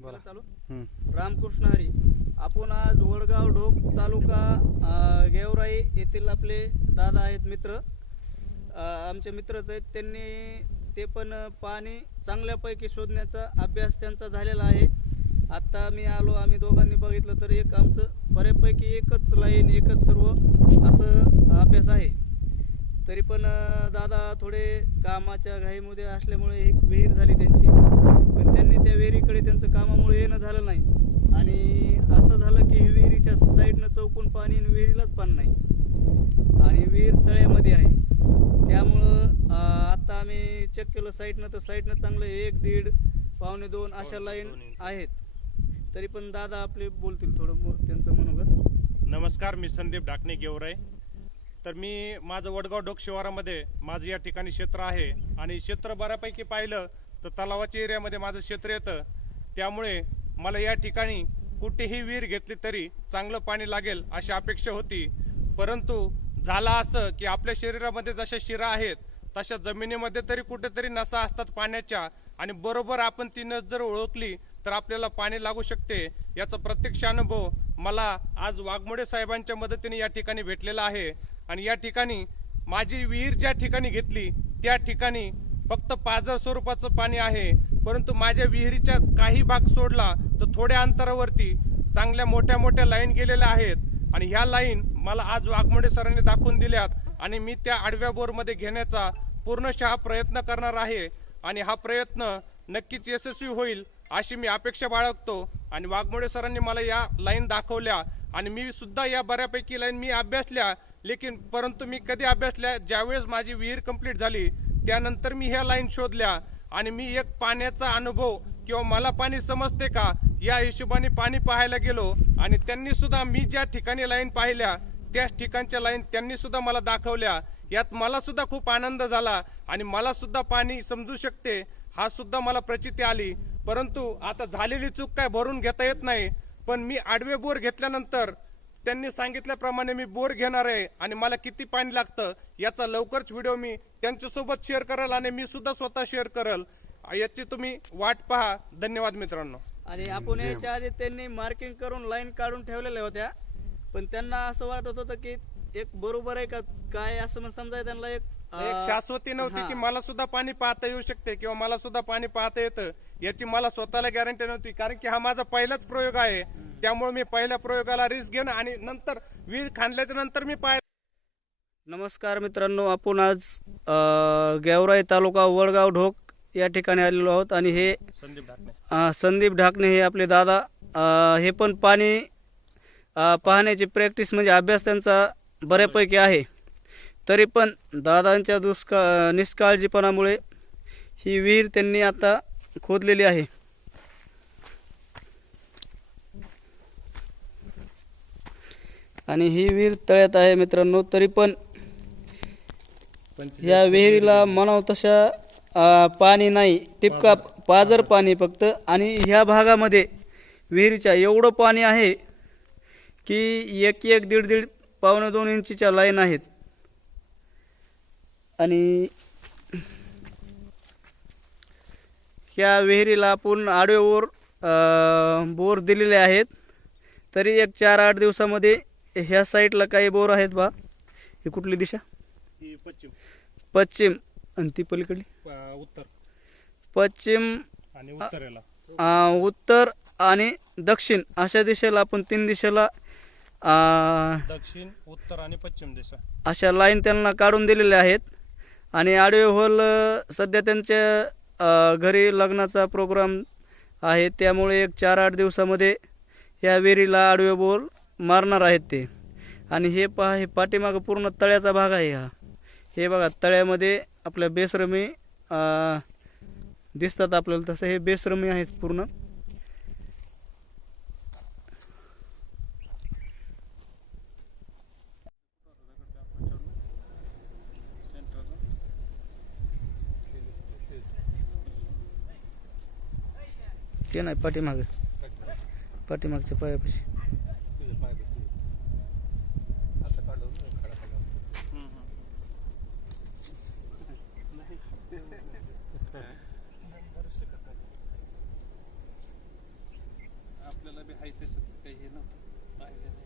बोला. चालू. रामकृष्ण हरी. आपण आज वडगाव ढोक तालुका गेवराई येथील आपले दादा आहेत मित्र. आमचे मित्रच आहेत. त्यांनी ते पण पाणी चांगल्यापैकी शोधण्याचा अभ्यास त्यांचा झालेला आहे. आत्ता मी आलो आम्ही दोघांनी बघितलं तर एक आमचं बऱ्यापैकी एकच लाईन एकच सर्व असं अभ्यास आहे. तरी पण दादा थोडे कामाच्या घाईमध्ये असल्यामुळे एक विहीर झाली त्यांची. पण त्यांनी त्या विहिरीकडे त्यांचं कामामुळे येणं झालं नाही आणि असं झालं की विहिरीच्या साईडनं चौकून पाणी आणि विहिरीलाच पाणी नाही आणि विहीर तळ्यामध्ये आहे त्यामुळं अ, आता आम्ही चेक केलं साईडनं तर साईडनं चांगलं एक दीड पावणे दोन अशा लाईन आहेत. तरी पण दादा आपले बोलतील थोडं त्यांचं मनोगत. नमस्कार मी संदीप ढाकणे गेवराई. तर मी माझं वडगाव डोक शिवारामध्ये माझं या ठिकाणी क्षेत्र आहे. आणि क्षेत्र बऱ्यापैकी पाहिलं तर तलावाच्या एरियामध्ये माझं क्षेत्र येतं. त्यामुळे मला या ठिकाणी कुठेही विहीर घेतली तरी चांगलं पाणी लागेल अशी अपेक्षा होती. परंतु झालं असं की आपल्या शरीरामध्ये जशा शिरा आहेत तशा जमिनीमध्ये तरी कुठेतरी नसा असतात पाण्याच्या आणि बरोबर आपण ती नस जर ओळखली तर आपल्याला पाणी लागू शकते. याचा प्रत्यक्ष अनुभव मला आज वाघमोडे साहेबांच्या मदतीने या ठिकाणी भेटलेला आहे. आणि या ठिकाणी माझी विहीर ज्या ठिकाणी घेतली त्या ठिकाणी फक्त पाझर स्वरूपाचं पाणी आहे. परंतु माझ्या विहिरीच्या काही भाग सोडला तर थोड्या अंतरावरती चांगल्या मोठ्या मोठ्या लाईन गेलेल्या आहेत. आणि ह्या लाईन मला आज वाघमोडे सरांनी दाखवून दिल्यात आणि मी त्या आडव्या बोरमध्ये घेण्याचा पूर्णशः प्रयत्न करणार आहे आणि हा प्रयत्न नक्कीच यशस्वी होईल अशी मी अपेक्षा बाळगतो. आणि वाघमोडे सरांनी मला या लाईन दाखवल्या आणि मी सुद्धा या बऱ्यापैकी लाईन मी अभ्यासल्या लेकिन परंतु मी कधी अभ्यासल्या? ज्यावेळेस माझी विहीर कंप्लीट झाली त्यानंतर मी ह्या लाईन शोधल्या. आणि मी एक पाण्याचा अनुभव किंवा मला पाणी समजते का? या हिशोबाने पाणी पाहायला गेलो आणि त्यांनी सुद्धा मी ज्या ठिकाणी लाईन पाहिल्या त्याच ठिकाणच्या लाईन त्यांनी सुद्धा मला दाखवल्या. यात मला सुद्धा खूप आनंद झाला आणि मला सुद्धा पाणी समजू शकते हा सुद्धा मला प्रचिती आली. परंतु आता झालेली चूक काय भरून घेता येत नाही. पण मी आडवे बोर घेतल्यानंतर त्यांनी सांगितल्याप्रमाणे मी बोर घेणार आहे आणि मला किती पाणी लागतं याचा लवकरच व्हिडिओ मी त्यांच्यासोबत शेअर करेल आणि मी सुद्धा स्वतः शेअर करेल. याची तुम्ही वाट पहा. धन्यवाद मित्रांनो. आणि आपण याच्या आधी त्यांनी मार्किंग करून लाईन काढून ठेवलेल्या होत्या. पण त्यांना असं वाटत होतं की एक बरोबर आहे का? काय असं मग समजा त्यांना एक शाश्वती नव्हती. की मला सुद्धा पाणी पाहता येऊ शकते किंवा मला सुद्धा पाणी पाहता येतं. याची मला स्वतःला गॅरंटी नव्हती. कारण की हा माझा पहिलाच प्रयोग आहे. त्यामुळे मी पहिल्या प्रयोगाला रिस्क घेणं आणि नंतर विहीर खांदल्याच्या नंतर मी पाय नमस्कार मित्रांनो आपण आज गेवराई तालुका वडगाव ढोक या ठिकाणी आलेलो आहोत आणि हे संदीप ढाकणे. संदीप ढाकणे हे आपले दादा. हे पण पाणी पाहण्याची प्रॅक्टिस म्हणजे अभ्यास त्यांचा बऱ्यापैकी आहे. तरी पण दादांच्या दुष्का निष्काळजीपणामुळे ही विहीर त्यांनी आता खोदलेली आहे. आणि ही विहीर तळ्यात आहे मित्रांनो तरी पण या विहिरीला म्हणावं तशा पाणी नाही. टिपका पाजर पाणी फक्त. आणि ह्या भागामध्ये विहिरीच्या एवढं पाणी आहे की एक एक दीड दीड पावणे दोन इंचीच्या लाईन आहेत. आणि ह्या विहिरीला आपण आडव्यावर अं, बोर दिलेले आहेत. तरी एक चार आठ दिवसामध्ये ह्या साईडला काही बोर आहेत बा. ही कुठली दिशा? पश्चिम. पश्चिम. आणि ती पलीकडली? उत्तर. पश्चिम आणि उत्तर आणि दक्षिण अशा दिशेला आपण तीन दिशेला दक्षिण उत्तर आणि पश्चिम दिशा. अशा लाईन त्यांना काढून दिलेल्या आहेत. आणि आडवे होल सध्या त्यांच्या घरी लग्नाचा प्रोग्राम आहे. त्यामुळे एक चार आठ दिवसामध्ये या विहिरीला आडवे बोल मारणार आहेत ते. आणि हे पहा हे पाठीमागं पूर्ण तळ्याचा भाग आहे हा. हे बघा तळ्यामध्ये आपल्या बेसरमी दिसतात आपल्याला तसं. हे बेसरमी आहेत पूर्ण. ते नाही पाठीमागं. पाठीमागच्या पायापाशी. आपल्याला बी हाय त्याच्यात काही हे नव्हतं आयडिया नाही